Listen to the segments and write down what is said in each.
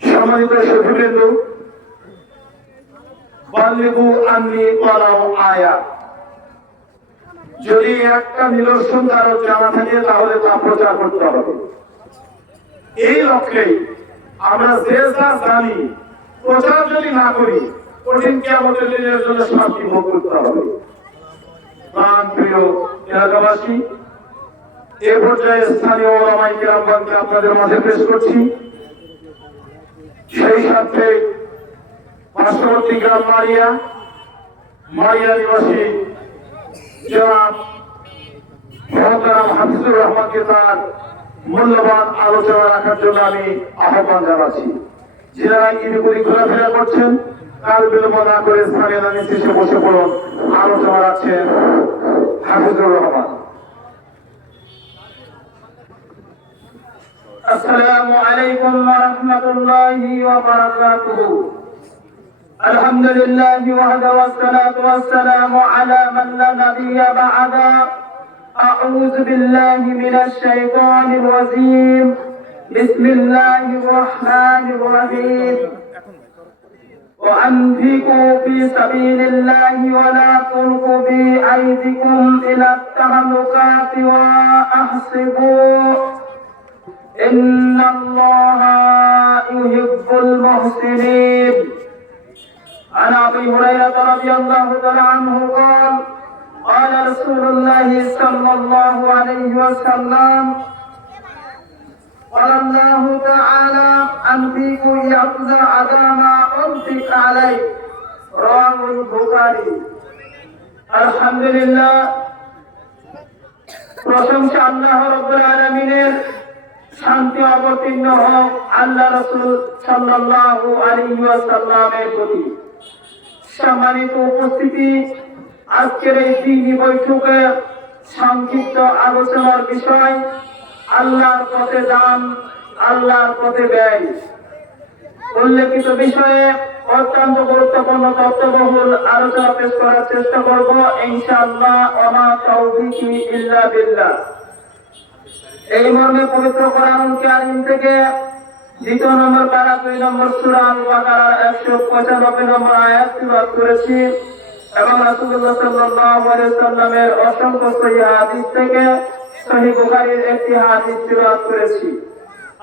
সম্মানিত সুধীবৃন্দু, বাল্লিগু আন্নি ওয়ালাউ আয়া, যদি একটা নিদর্শন কারো জানা থাকে তাহলে তা প্রচার করতে হবে। এই লক্ষ্যেই আমরা যে যা জানি প্রচার যদি না করি, কঠিন কিয়ামতের দিনের জন্য শাস্তি ভোগ করতে হবে। প্রিয় এলাকাবাসী, এ পর্যায়ে স্থানীয় ওলামায়ে কেরামগণকে আপনাদের মাঝে পেশ করছি। সেই সাথে পার্শ্ববর্তী গ্রাম মারিয়া নিবাসী জনাব মোহতারাম হাফিজুর রহমানকে তার মূল্যবান আলোচনা রাখার জন্য আমি আহ্বান জানাচ্ছি। যারা ইদিগুলি ঘোরাফেরা করছেন, কাল বিলম্ব না করে স্থানীয় নির্দিষ্ট বসে পড়ুন। আলোচনা রাখছেন হাফিজুর রহমান। আসসালামু আলাইকুম ওয়া রাহমাতুল্লাহি ওয়া বারাকাতুহু। আলহামদুলিল্লাহি ওয়াহদা ওয়াসসালাতু ওয়াসসালামু আলা মান লা নাবিয়্যা বা'দা। আউযু বিল্লাহি মিনাশ শাইতানির রাজীম। বিসমিল্লাহির রাহমানির রাহিম। وأنفقوا في سبيل الله ولا تلقوا بأيديكم إلى التهلكة وأحسبوا إن الله يحب المحسنين. عن أبي هريرة رضي الله تعالى عنه قال قال رسول الله صلى الله عليه وسلم قال الله تعالى أنفقوا يأخذ أدام أنفق عليه. رواه البخاري. আলহামদুলিল্লাহ, প্রশংসা আল্লাহ রাব্বুল আলামিনের, শান্তি অবতীর্ণ হোক আল্লাহ রাসূল সাল্লাল্লাহু আলাইহি ওয়াসাল্লামের প্রতি। সম্মানিত উপস্থিতি, আজকের এই দিনী বৈঠকে সংক্ষিপ্ত আলোচনার বিষয় আল্লাহর পথে দান, আল্লাহর পথে ব্যয়। উল্লেখিত বিষয়ে অত্যন্ত গুরুত্বপূর্ণ তথ্যবহুল আলোচনা পেশ করার চেষ্টা করব ইনশাআল্লাহ। ওমা তাওফীকি ইল্লা বিল্লাহ। এই মর্মে পবিত্র কোরআনুল কারীম থেকে 2 নম্বর পারা 2 নম্বর সূরা আল বাকারার 195 নম্বর আয়াত তিলাওয়াত করেছি এবং রাসূলুল্লাহ সাল্লাল্লাহু আলাইহি ওয়াসাল্লামের অসংখ্য সহিহ হাদিস থেকে সহিহ বুখারীর একটি হাদিস তিলাওয়াত করেছি।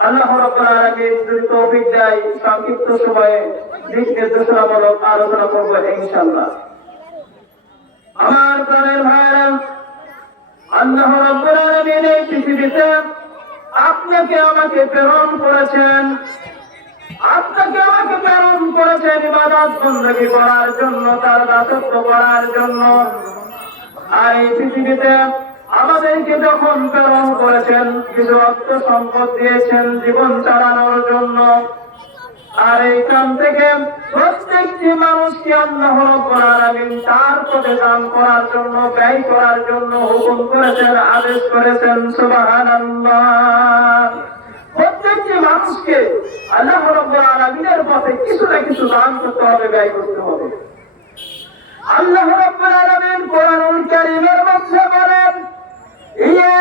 আল্লাহ রাব্বুল আলামিন যদি তৌফিক দেয়, সংক্ষিপ্ত সময়ে দিক নির্দেশনামূলক আলোচনা করব ইনশাআল্লাহ। আমার প্রাণের ভাইরা, আল্লাহ রাব্বুল আলামিন এই পৃথিবীতে আপনাকে আমাকে প্রেরণ করেছেন, ইবাদত বندگی করার জন্য, তার দাসত্ব করার জন্য। আর এই পৃথিবীতে আমাদেরকে যখন প্রেরণ করেছেন, কিছু অর্থ সম্পদ দিয়েছেন জীবন চালানোর জন্য। আর এইখান থেকে প্রত্যেকটি মানুষকে আল্লাহ রাব্বুল আলামিন তার পথে দান করার জন্য, ব্যয় করার জন্য হুকুম করেছেন, আদেশ করেছেন। সুবহানাল্লাহ। প্রত্যেকটি মানুষকে আল্লাহ রাব্বুল আলামিনের পথে কিছু না কিছু দান করতে হবে, ব্যয় করতে হবে। আল্লাহ রাব্বুল আলামিন কোরআনুল কারীমের মধ্যে বলেন, ইয়া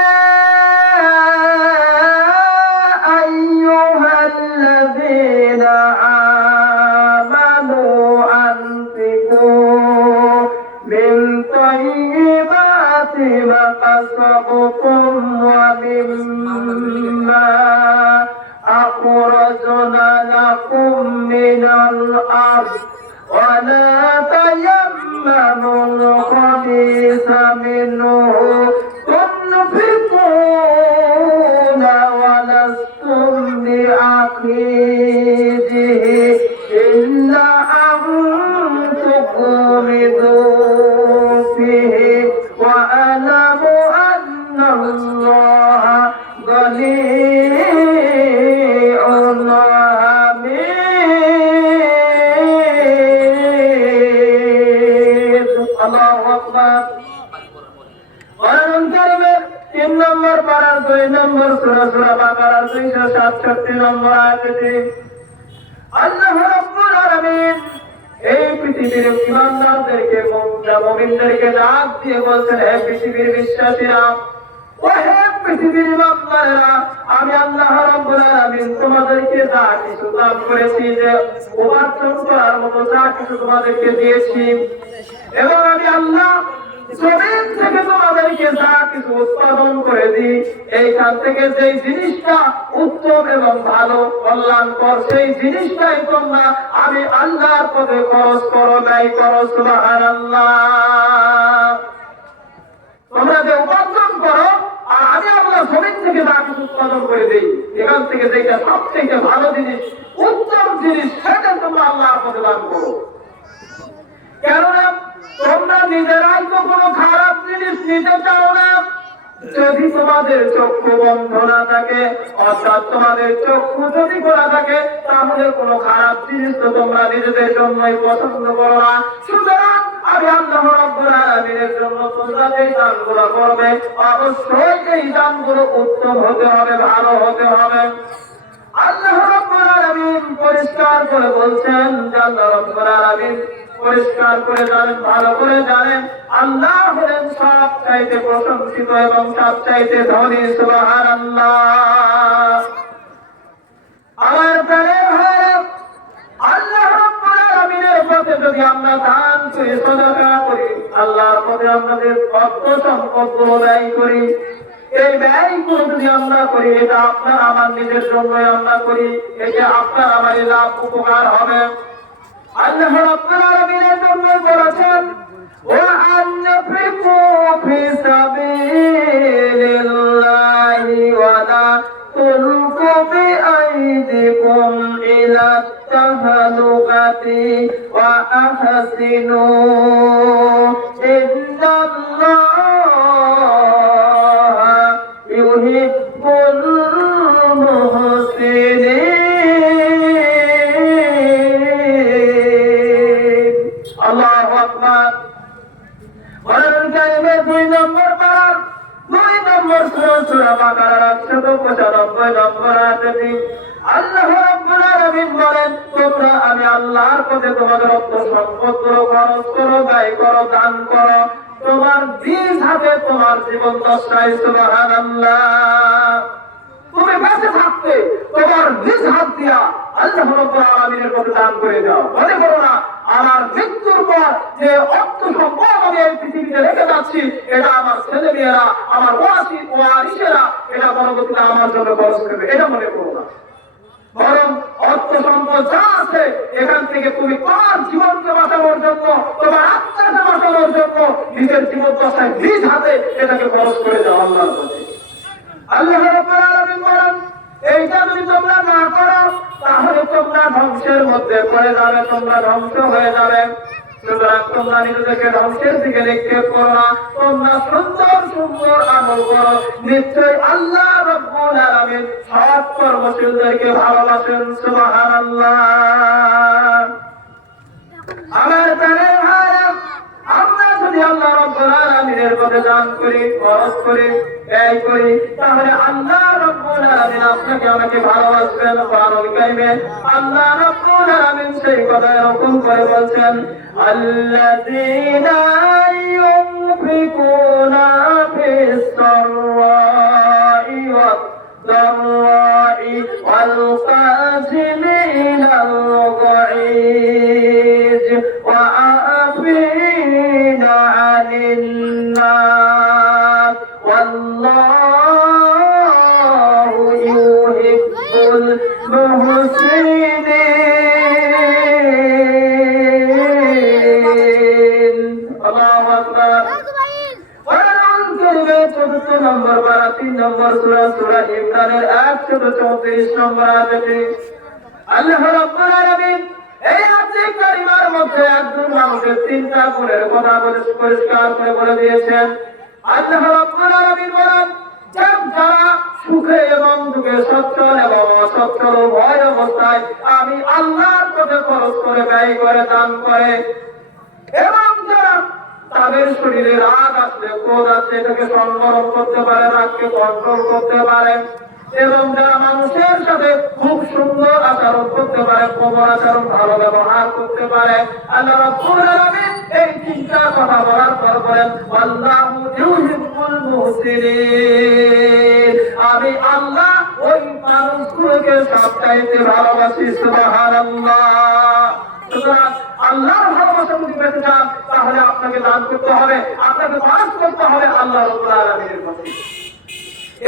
আইয়ুহাল্লাযীনা আমানু আনফিকু মিন তাইয়্যিবাতি মা কাসাবতুম ওয়া মিম্মা أخرجنا لكم من الأرض ولا تيمموا الخبيث منه تنفقون ولستم بأخذه إلا أن تغمضوا فيه واعلموا أن الله غني. সূরা বাকারার 267 নম্বর আয়াতে আল্লাহ রাব্বুল আলামিন এই পৃথিবীর ঈমানদারদেরকে, মুমিনদেরকে ডাক দিয়ে বলছেন, হে পৃথিবীর বিশ্বাসীরা, ওহে পৃথিবীর বান্দারা, আমি আল্লাহ রাব্বুল আলামিন তোমাদেরকে যা কিছু দান করেছি, যে উপার্জন করার মতো যা কিছু তোমাদেরকে দিয়েছি, এবং আমি আল্লাহ জমিন থেকে তোমাদেরকে যা কিছু উৎপাদন করে দিই, এইখান থেকে যেই জিনিসটা উত্তম এবং ভালো কল্যাণকর, সেই জিনিসটাই তোমরা আমি আল্লাহর পথে খরচ করো, ব্যয় করো। সুবহানাল্লাহ। তোমরা যে উপার্জন করো, আর আমি আল্লাহ জমিন থেকে যা কিছু উৎপাদন করে দিই, এখান থেকে যেটা সবথেকে ভালো জিনিস, উত্তম জিনিস, সেটা তোমরা আল্লাহর পথে দান করো। কেননা তোমরা নিজেরাই তো কোনো খারাপ জিনিস নিতে চাও না। যদি তোমাদের চক্ষু বন্ধ না থাকে, অর্থাৎ তোমাদের চক্ষু যদি খোলা থাকে, তাহলে কোনো খারাপ জিনিস তো তোমরা নিজেদের জন্যই পছন্দ করো না। সুতরাং আমি আল্লাহ রাব্বুল আলামিনের জন্য তোমরা যে দানগুলো করবে, অবশ্যই এই দানগুলো উত্তম হতে হবে, ভালো হতে হবে। আল্লাহ রাব্বুল আলামিন পরিষ্কার করে বলছেন, আল্লাহ রাব্বুল আলামিন পরিষ্কার করে জানেন, ভালো করে জানেন, আল্লাহ হলেন সবচাইতে প্রশংসিত এবং সবচাইতে ধনী। সুবহানাল্লাহ। আমার প্রাণের ভাইরা, আল্লাহ রাব্বুল আলামিনের পথে যদি আমরা দান করি, সাদাকা করি, আল্লাহর পথে আমাদের অর্থ সম্পদগুলো ব্যয় করি, এই ব্যয়গুলো যদি আমরা করি, এটা আপনার আমার নিজের জন্যই আমরা করি, এতে আপনার আমার লাভ উপকার হবে। আল্লাহ রাব্বুল আলামিনের জন্য বলেছেন, ওয়া আনফিকু ফি সাবিলিল্লাহি ওয়া লা তুলকু বিআইদিকুম ইলা তাহলুকাতি ওয়া আহসিনু ইন্নাল্লাহা ইউহিব্বুল মুহসিনিন। আল্লাহু আকবার। কোরআন কারীমের 2 নম্বর পারার 2 নম্বর সূরা বাকারার 195 নম্বর আয়াতে আল্লাহ রাব্বুল আলামিন বলেন, তোমরা আমি আল্লাহর পথে তোমাদের অর্থ সম্পদগুলো খরচ করো, ব্যয় করো, দান করো, তোমার নিজ হাতে তোমার জীবন দশায়। সুবহানাল্লাহ। তুমি বেঁচে থাকতে তোমার নিজ হাত দিয়া আল্লাহ রাব্বুল আলামিনের পথে দান করে দাও। মনে করো না আমার মৃত্যুর পর যে অর্থ সম্পদ আমি এই পৃথিবীতে রেখে যাচ্ছি, এটা আমার ছেলে মেয়েরা, আমার ওয়ারিসেরা এটা পরবর্তীতে আমার জন্য খরচ করবে, এটা মনে করো না। বরং অর্থ সম্পদ যা আছে, এখান থেকে তুমি তোমার জীবনকে বাঁচানোর জন্য, তোমার আত্মাকে বাঁচানোর জন্য নিজের জীবন দশায় নিজ হাতে এটাকে খরচ করে দাও আল্লাহর পথে। আল্লাহ রাব্বুল আলামিন বলেন, এইটা যদি তোমরা না করো, তাহলে তোমরা ধ্বংসের মধ্যে পড়ে যাবে, তোমরা ধ্বংস হয়ে যাবে। সুতরাং তোমরা নিজেদেরকে ধ্বংসের দিকে নিক্ষেপ করো না, তোমরা সুন্দর সুন্দর আমল করো। নিশ্চয় আল্লাহ রাব্বুল আলামিন সৎ কর্মশীলদেরকে ভালোবাসেন। সুবহানাল্লাহ। আমার প্রাণের ভাইরা, আমরা যদি আল্লাহ রাব্বুল আলামিনের পথে দান করি, খরচ করি, ব্যয় করি, তাহলে আল্লাহ রাব্বুল আলামিন আপনাকে আমাকে ভালোবাসবেন। কোরআনুল কারীমে আল্লাহ রাব্বুল আলামিন সেই কথা এরকম করে বলছেন, আল্লাযীনা ইউনফিকুনা ফিস সাররাই ওয়াদ দাররাই ওয়াল কাযিমিনাল গায়জ ওয়া আফিনা আনিন নাস ওয়াল্লাহু ইউহিব্বুল মুহসিনিন। আল্লাহু আকবার। কোরআনুল কারীমের ৪র্থ নম্বর পারা ৩ নম্বর সূরা, সূরা ইমরানের ১৩৪ নম্বর আয়াতে আল্লাহ রাব্বুল আলামিন এই আয়াতে কারিমার মধ্যে একজন মানুষের ৩টা গুণের কথা পরিষ্কার করে বলে দিয়েছেন। আল্লাহ রাব্বুল আলামিন বলেন, যারা সুখে এবং দুঃখে, সচ্ছল এবং অসচ্ছল উভয় অবস্থায় আমি আল্লাহর পথে খরচ করে, ব্যয় করে, দান করে, এবং যারা তাদের শরীরে রাগ আসলে, ক্রোধ আসলে এটাকে সংবরণ করতে পারে, রাগকে কন্ট্রোল করতে পারে, এবং যারা মানুষের সাথে খুব সুন্দর আচরণ করতে পারে, কোমল আচরণ, ভালো ব্যবহার করতে পারে। আল্লাহ রাব্বুল আলামিন এই 3টা কথা বলার পর বলেন, আল্লাহু ইউহিব্বুল মুহসিনিন। আমি আল্লাহ ওই মানুষগুলোকে সবচাইতে ভালোবাসি। সুবহানাল্লাহ। সুতরাং আল্লাহর ভালোবাসা যদি পেতে চান তাহলে আপনাকে দান করতে হবে, আপনাকে খরচ করতে হবে আল্লাহ রাব্বুল আলামিনের কাছে।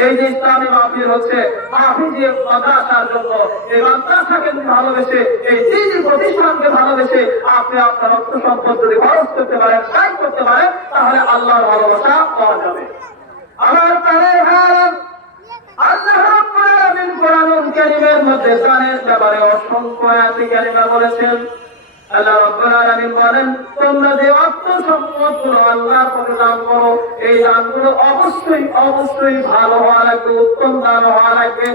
এই যে ইসলামী মাহফিল হচ্ছে, মাহফিল যে মাদ্রাসার জন্য, এই মাদ্রাসাকে যদি ভালোবেসে, এই দিনী প্রতিষ্ঠানকে ভালোবেসে আপনি আপনার অর্থ সম্পদ যদি খরচ করতে পারেন, ব্যয় করতে পারেন, তাহলে আল্লাহর ভালোবাসা পাওয়া যাবে। আমার প্রাণের ভাইরা, আল্লাহ রাব্বুল আলামিন কোরআনুল কারীমের মধ্যে দানের ব্যাপারে অসংখ্য আয়াতে কারিমা বলেছেন। আল্লাহ রাব্বুল আলামিন বলেন, তোমরা যে অর্থ সম্পদ আল্লাহর পথে দান করো, এই দানগুলো অবশ্যই অবশ্যই ভালো হওয়া লাগবে, উত্তম দান হওয়া লাগবে।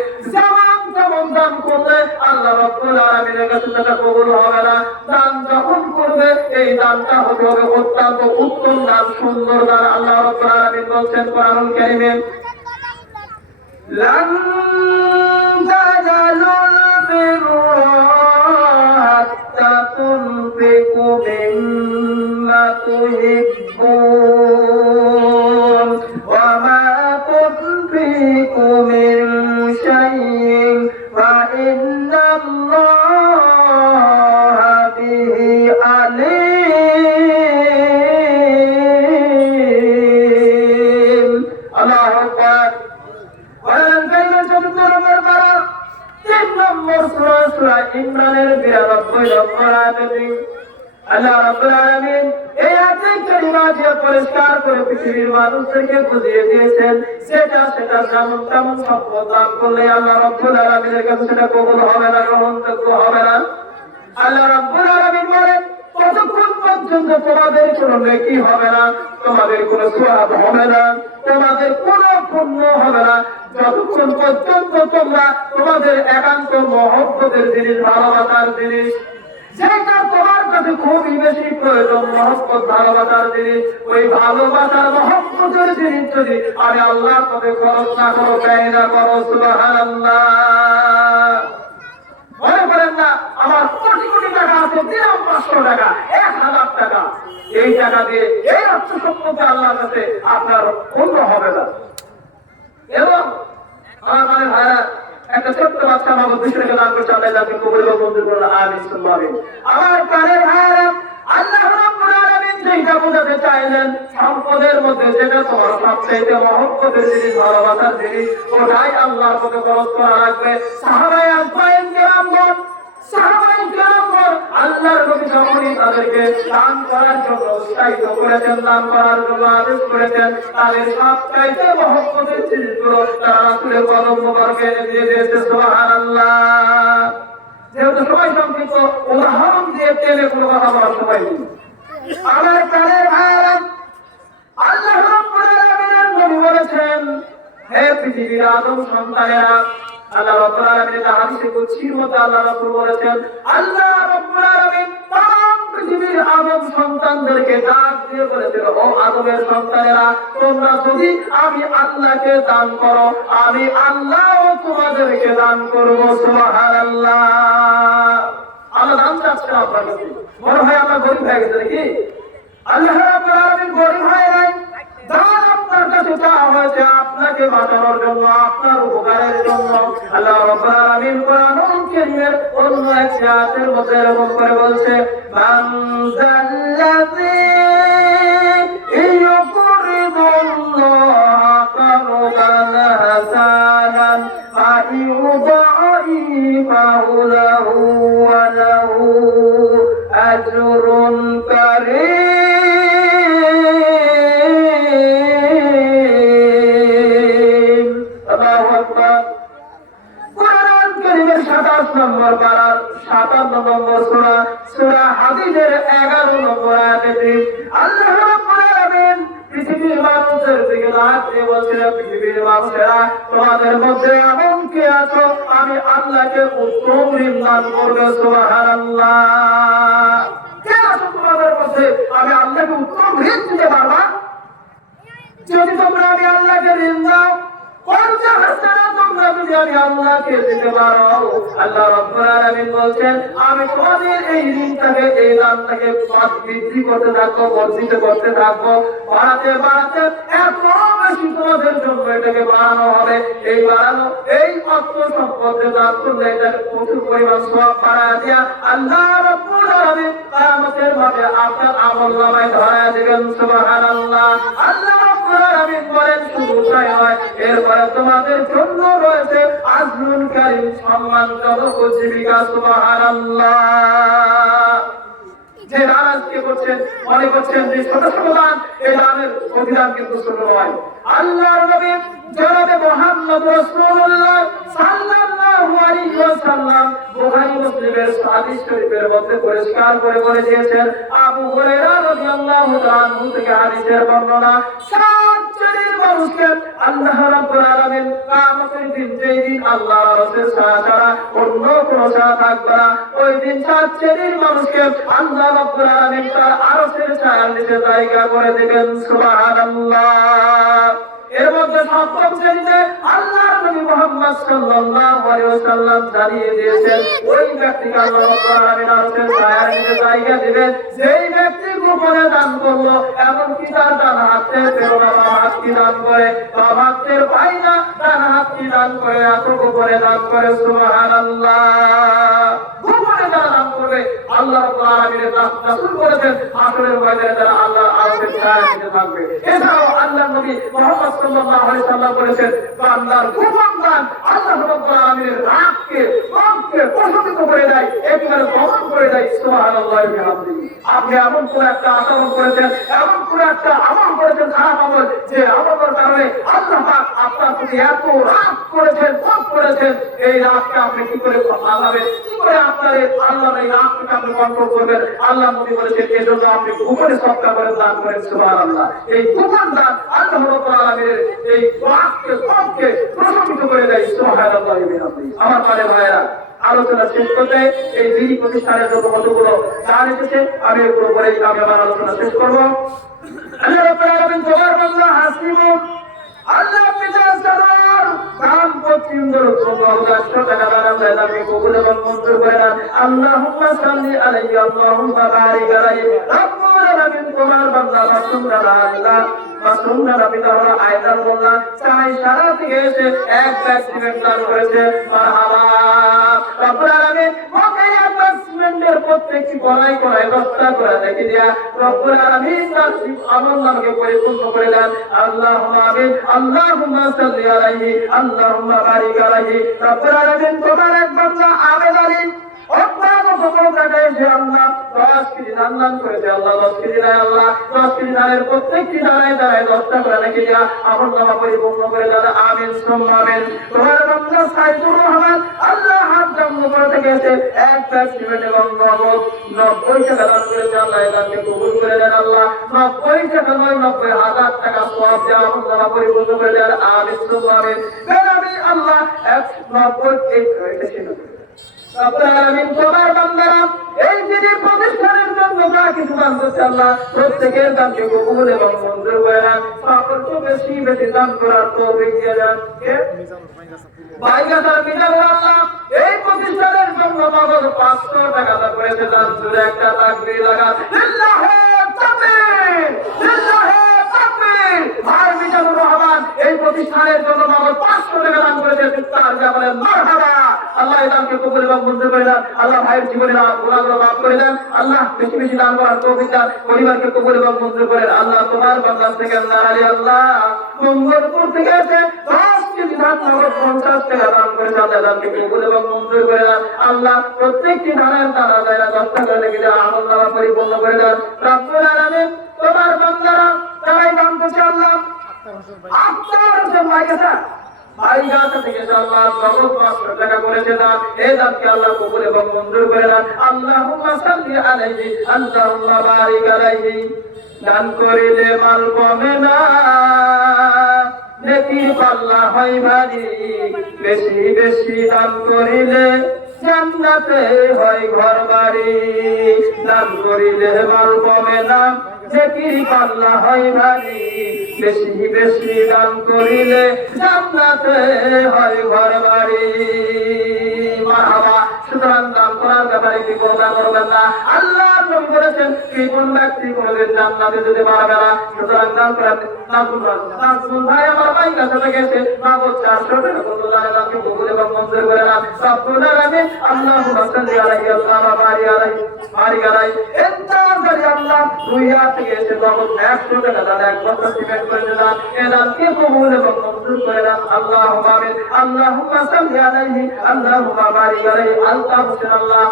যেমন দান করলে আল্লাহ রাব্বুল আলামিনের কাছে সেটা কবুল হবে না। দান যখন করবে এই দানটা হতে হবে অত্যন্ত উত্তম দান, সুন্দর দান। আল্লাহ রাব্বুল আলামিন বলছেন কোরআনুল কারীমে, لن تنالوا البر حتى تنفقوا مما تحبون وما تنفقوا من شيء فإن الله به عليم. الله أكبر. ইমরানের 92 নম্বর আয়াতে আল্লাহ রাব্বুল আলামিন এই আয়াতে কারিমা দিয়ে পরিষ্কার করে পৃথিবীর মানুষদেরকে বুঝিয়ে দিয়েছেন, সেটা যেমন তেমন সম্পদ দান করলে আল্লাহ রাব্বুল আলামিনের কাছে সেটা কবুল হবে না, গ্রহণযোগ্য হবে না। আল্লাহ রাব্বুল আলামিন বলেন, ততক্ষণ পর্যন্ত তোমাদের কোনো নেকি হবে না, তোমাদের কোনো সওয়াব হবে না, তোমাদের কোনো পুণ্য হবে না, যতক্ষণ পর্যন্ত তোমরা তোমাদের একান্ত মহব্বতের জিনিস, ভালোবাসার জিনিস, যেটা তোমার কাছে খুবই বেশি প্রয়োজন, মহব্বত ভালোবাসার জিনিস, ওই ভালোবাসার মহব্বতের জিনিস যদি আমি আল্লাহর পথে খরচ না করো, ব্যয় না করো, সুবহানাল্লাহ। মনে করেন না আমার কোটি কোটি টাকা আছে, দিলাম 500 টাকা, 1000 টাকা, এই টাকা দিয়ে এই অর্থ সম্পদে আল্লাহর কাছে আপনার পূর্ণ হবে না। এবং আমার মানে ভাইরা, একটা ছোট্ট বাচ্চা আমাকে 200 টাকা দান করছে, আল্লাহ তাকে কবুল এবং মঞ্জুর করুন, আমিন সুম্মা আমিন। আমার প্রাণের ভাইরা, আল্লাহ রাব্বুল আলামিন যেটা বোঝাতে চাইলেন, সম্পদের মধ্যে যেটা তোমার সবচেয়ে মহব্বতের জিনিস, ভালোবাসার জিনিস, ওটাই আল্লাহর পথে খরচ করা লাগবে। সাহাবায়ে আজমাইন কেরামগণ, আল্লাহর নবী যখনই তাদেরকে দান করার জন্য উৎসাহিত করেছেন, দান করার জন্য আদেশ করেছেন, তাদের সবচাইতে মহব্বতের জিনিসগুলো তারা রাসূলের কদম মোবারকে দিয়ে দিয়েছে। সুবহানাল্লাহ। যেহেতু সবাই সংক্ষিপ্ত, উদাহরণ দিয়ে টেনে কোনো কথা বলার সময় নেই। আমার প্রাণের ভাইয়েরা, আল্লাহ রাব্বুল আলামিনের নবী বলেছেন, হে পৃথিবীর আদম সন্তানেরা, আল্লাহ রাব্বুল আলামিন এই হাদিসে কুদসির মধ্যে আল্লাহ রাসূল বলেছেন, আল্লাহ রাব্বুল আলামিন তাম পৃথিবীর আদম সন্তানদেরকে ডাক দিয়ে বলেছিল, ও আদমের সন্তানেরা, তোমরা যদি আমি আল্লাহকে দান করো, আমি আল্লাহও তোমাদেরকে দান করব। সুবহানাল্লাহ। আল্লাহ দান চাচ্ছে আপনার কাছে। মনে হয় আমরা গরিব হয়ে গেছে নাকি? আল্লাহ রাব্বুল আলামিন গরিব হয় নাই। দান আপনার কাছে চাওয়া হয়েছে আপনাকে বাঁচানোর জন্য, আপনার উপকারের জন্য। আল্লাহ রাব্বুল আলামিন কোরআনুল কারীমের অন্য একটি আয়াতের মধ্যে এরকম করে বলছে, মান যাল্লাযী ইউকরিদুল্লাহ কারদান হাসানান ফায়ুদাইফাহু লাহু ওয়া লাহু আজরুন কারীম। নম্বর পারার 57 নম্বর সূরা, সূরা হাদীদের 11 নম্বর আয়াতে আল্লাহ রাব্বুল আলামিন পৃথিবীর মানুষের দিকে তাকিয়ে দিয়ে বলছেন, পৃথিবীর মানুষেরা, তোমাদের মধ্যে এমন কে আছো আমি আল্লাহকে উত্তম ঋণ দান করবে? সুবহানাল্লাহ। কে আছো তোমাদের মধ্যে আমি আল্লাহকে উত্তম ঋণ দিতে পারবা? যদি তোমরা আমি আল্লাহকে ঋণ দাও, তোমরা যদি আমি আল্লাহকে দিতে পারো, আল্লাহ রাব্বুল আলামিন বলছেন, আমি তোমাদের এই ঋণটাকে, এই দানটাকে বৃদ্ধি করতে থাকবো, বর্ধিত করতে থাকবো, বাড়াতে বাড়াতে এত বেশি তোমাদের জন্য এটাকে বাড়ানো হবে। এই বাড়ানো এই অর্থ সম্পদে দান করলে এটাকে প্রচুর পরিমাণ সওয়াব বাড়ায় দিয়া আল্লাহ রাব্বুল আলামিন কিয়ামতের মাঠে আপনার আমলনামায় ধরায় দিবেন। সুবহানাল্লাহ। আল্লাহ রাব্বুল আলামিন বলেন শুধু তাই নয়, এরপরে তোমাদের জন্য রয়েছে আজরুল কারীম, সম্মানজনক জীবিকা। সুবহানাল্লাহ। যে দান আজকে করছেন, মনে করছেন যে ছোট ছোট দান, এই দানের প্রতিদান কিন্তু ছোট নয়। আল্লাহর নবী জনাবে মুহাম্মদ রাসূলুল্লাহ সাল্লাল্লাহু আলাইহি ওয়াসাল্লাম বুখারী মুসলিমের হাদিস শরীফের মধ্যে পরিষ্কার করে বলে দিয়েছেন, আবু হুরায়রা রাদিয়াল্লাহু তাআলা আনহু থেকে হাদিসের বর্ণনা, সাত শ্রেণীর মানুষকে আল্লাহ রাব্বুল আলামিন কিয়ামতের দিন, যেই দিন আল্লাহর আরশের ছায়া ছাড়া অন্য কোনো ছায়া থাকবে না, ওই দিন সাত শ্রেণীর মানুষকে আল্লাহ রাব্বুল আলামিন তার আরশের ছায়ার নিচে জায়গা করে দিবেন। সুবহানাল্লাহ। এর মধ্যে সপ্তম শ্রেণীতে আল্লাহর নবী মুহাম্মদ সাল্লাল্লাহু আলাইহি ওয়াসাল্লাম জানিয়ে দিয়েছেন, ওই ব্যক্তিকে আল্লাহ রাব্বুল আলামিন আরশের ছায়ার নিচে জায়গা দিবেন যেই ব্যক্তি গোপনে দান করলো, এমনকি তার ডান হাতে পেরোনা বাম হাতটি দান করে, বাম হাতের পায়না ডান হাতটি দান করে, এত গোপনে দান করে। সুবহানাল্লাহ। গোপনে যারা দান করবে আল্লাহ রাব্বুল আলামিনের রাসূল বলেছেন আসরের ময়দানে তারা আল্লাহর আরশের ছায়ার নিচে থাকবে। এছাড়াও আল্লাহর নবী মুহাম্মদ সাল্লাল্লাহু আলাইহি ওয়াসাল্লাম বলেছেন, বান্দার গোপন দান আল্লাহ রাব্বুল আলামিনের রাগকে, ক্রোধকে প্রশমিত করে দেয়, একেবারে দমন করে দেয়। সুবহানাল্লাহ। আপনি এমন কোন একটা আচরণ করেছেন, এমন কোন একটা আমল করেছেন, খারাপ আমল, যে আমলের কারণে আল্লাহ পাক আপনার প্রতি এত রাগ করেছেন, ক্রোধ করেছেন, এই রাগকে আপনি কি করে পালাবেন, কি করে আপনার আল্লাহর এই রাগকে আপনি কন্ট্রোল করবেন? আল্লাহ নবী বলেছেন, এজন্য আপনি গোপনে সদকা করেন, দান করেন। সুবহানাল্লাহ। এই গোপন দান আল্লাহ রাব্বুল আলামিনের এই রাগকে, ক্রোধকে প্রশমিত করে দেয়। সুবহানাল্লাহ। আমার মানে ভাইরা, আলোচনা শেষ করতে এই দিনী প্রতিষ্ঠানের জন্য কতগুলো দান এসেছে, আমি এগুলো বলেই আমি আমার আলোচনা শেষ করবো। আল্লাহ রাব্বুল আলামিন তোমার বান্দা হাসিবুন, আল্লাহ আপনি জানার দান পছন্দের জন্য 100 টাকা দান আমরা দাবি কবুল এবং মঞ্জুর করে নেন। আল্লাহুম্মা সাল্লি আলাইহি আল্লাহুম্মা বারিক আলাইহি। রাব্বুল আলামিন তোমার বান্দা মাসুমরা আল্লাহ মাসুমরা নবী তাআলা আয়াত বললেন, চাই সারা থেকে এসে এক ব্যাগ সিমেন্ট দান করেছে, মারহাবা। রাব্বুল আলামিন ওকে এক ব্যাগ সিমেন্টের প্রত্যেকটি কড়াই কড়াই বস্তা করে দেখে দিয়া রব্বুল আলামিন তার আমল নামকে পরিপূর্ণ করে দেন। আল্লাহুম্মা আমিন। আল্লাহুম্মা সাল্লি আলাইহি আল্লাহুম্মা বারিক আলাইহি। রব্বুল আলামিন তোমার এক বান্দা আবেদ আলী অত্যন্ত সকল জায়গায় যে আল্লাহ 10 কেজি দান করেছে, আল্লাহ 10 কেজি দেয়, আল্লাহ 10 কেজি দানের প্রত্যেকটি দাঁড়ায় দাঁড়ায় 10টা করে নাকি দিয়া আমল নামা পরিপূর্ণ করে দেন। আমিন সুম্মা আমিন। তোমার বান্দা সাইদুর রহমান আল্লাহ হাত জন্ম করে থেকে এসে এক ব্যাগ সিমেন্ট এবং 90 টাকা দান করেছে, আল্লাহ এই দানকে কবুল করে দেন। আল্লাহ 90 টাকা নয় 90,000 টাকা সওয়াব দিয়ে আমল নামা পরিপূর্ণ করে দেন। আমিন সুম্মা আমিন। বেনামি আল্লাহ 190 ছিল। রব্বুল আলামিন তোমার বান্দারা এই দিনী প্রতিষ্ঠানের জন্য যা কিছু দান করছে, আল্লাহ প্রত্যেকের দানকে কবুল এবং মঞ্জুর করে নেন। সকলকে বেশি বেশি দান করার তৌফিক দিয়ে দেন। বাইগাতার মিজানুর আল্লাহ এই প্রতিষ্ঠানের জন্য নগদ 500 টাকা দান করেছে, দান জুড়ে একটা তাকবীর লাগা। লিল্লাহি তাকবীর, লিল্লাহি তাকবীর। ভাই মিজানুর রহমান এই প্রতিষ্ঠানের জন্য নগদ 500 টাকা দান করেছে, তার যা বলেন মারহাবা। আল্লাহ এই দানকে কবুল এবং মঞ্জুর করে দেন। আল্লাহ ভাইয়ের জীবনে গুনাহগুলো মাফ করে দেন। আল্লাহ বেশি বেশি দান করার তৌফিক দেন। পরিবারকে কবুল এবং মঞ্জুর করেন। আল্লাহ তোমার বান্দা থেকে আলী আল্লাহ মঙ্গলপুর থেকে এসে 10 কেজি ধান নগদ 50 টাকা দান করেছে, আল্লাহ দানকে কবুল এবং মঞ্জুর করে দেন। আল্লাহ প্রত্যেকটি ধানের দানা দানা 10 টাকা লেগে দেন, আমল নামা পরিপূর্ণ করে দেন। রব্বুল আলামিন তোমার বান্দারা তারাই দান করছে, আল্লাহ আপনার হোসেন ভাই গেছে বাইগাতা থেকে আল্লাহ নগদ 500 টাকা করেছে দান, এই দানকে আল্লাহ কবুল এবং মঞ্জুর করে দেন। আল্লাহুম্মা সাল্লি আলাইহি আল্লাহুম্মা বারিক আলাইহি। দান করিলে মাল কমে না, নেকির পাল্লা হয় ভারী, বেশি বেশি দান করিলে জান্নাতে হয় ঘর বাড়ি। দান করিলে মাল কমে না, নেকির পাল্লা হয় ভারী, বেশি বেশি দান করিলে জান্নাতে হয় ঘর বাড়ি। মারহাবা। সুতরাং দান করার ব্যাপারে বিপদা করবেন না। আল্লাহ নবী বলেছেন কি কোন ব্যক্তি কোনদিন জান্নাতে যেতে পারবে না। সুতরাং দান করেন। নাজমুল ভাই আমার ভাই কাছে গেছে নগদ 400 টাকা কত জানে তাকে কবুল এবং মঞ্জুর করে না। রব্বুল আলামিন আল্লাহুম্মা সাল্লি আলাইহি আল্লাহুম্মা বারিক আলাইহি ইন্তাজারি আল্লাহ দুই হাত থেকে এসে নগদ 100 টাকা দান এক বছর সিমেন্ট করে দেন। এই দানকে কবুল এবং মঞ্জুর করে না। আল্লাহুম্মা আমিন। আল্লাহুম্মা সাল্লি আলাইহি আল্লাহুম্মা বারিক আলাইহি আল্লাহ হোসেন আল্লাহ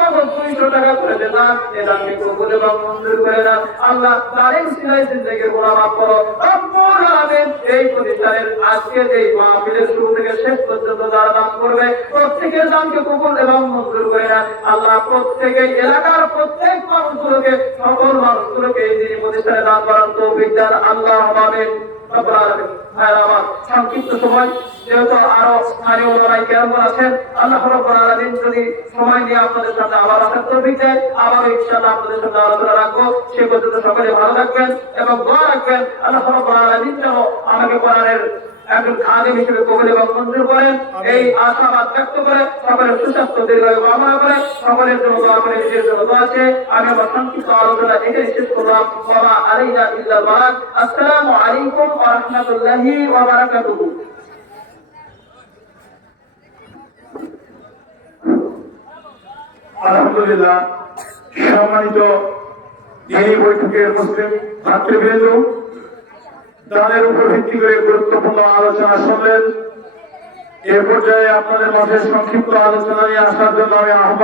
নগদ 200 টাকা করে দেন। এই দানকে কবুল এবং মঞ্জুর করে না। আল্লাহ তারিখ সিলাই জিন্দেগির গুনাহ মাফ করো। রব্বুল আলামিন এই প্রতিষ্ঠানের আজকের এই মাহফিলের শুরু থেকে শেষ পর্যন্ত যারা দান করবে প্রত্যেকের দানকে কবুল এবং মঞ্জুর করে নেন। আল্লাহ প্রত্যেকের এলাকার প্রত্যেক মানুষগুলোকে সকল মানুষগুলোকে এই দিনী প্রতিষ্ঠানে দান করার তৌফিক দেন। আল্লাহুম্মা আমিন। রব্বুল আলামিন। আমার সংক্ষিপ্ত সময় যেহেতু আরো স্থানীয় ওলামায়ে কেরাম আছেন, আল্লাহ রাব্বুল আলামিন যদি সময় নিয়ে আপনাদের সামনে আবার আসার তৌফিক দেন, আবার ইনশাআল্লাহ আপনাদের সামনে আলোচনা রাখবো। সে পর্যন্ত সকলে ভালো থাকবেন এবং দোয়া রাখবেন আল্লাহ রাব্বুল আলামিন যেন আমাকে কোরআনের একজন খাদেম হিসেবে কবুল এবং মঞ্জুর করেন। এই আশাবাদ ব্যক্ত করে সকলের সুস্বাস্থ্য দীর্ঘায়ু কামনা করে সকলের জন্য দোয়া করে নিজের জন্য দোয়া আছে। আমি আমার সংক্ষিপ্ত আলোচনা এখানে শেষ করলাম। ওয়া মা আলাইনা ইল্লাল বালাগ। আসসালামু আলাইকুম ওয়া রাহমাতুল্লাহি ওয়া বারাকাতুহু। আলহামদুলিল্লাহ, সম্মানিত এই বৈঠকের মুসলিম ভাতৃবৃন্দ, তাদের উপর ভিত্তি করে গুরুত্বপূর্ণ আলোচনা শুনলেন। এ পর্যায়ে আপনাদের মাঝে সংক্ষিপ্ত আলোচনা নিয়ে আসার জন্য আমি আহ্বান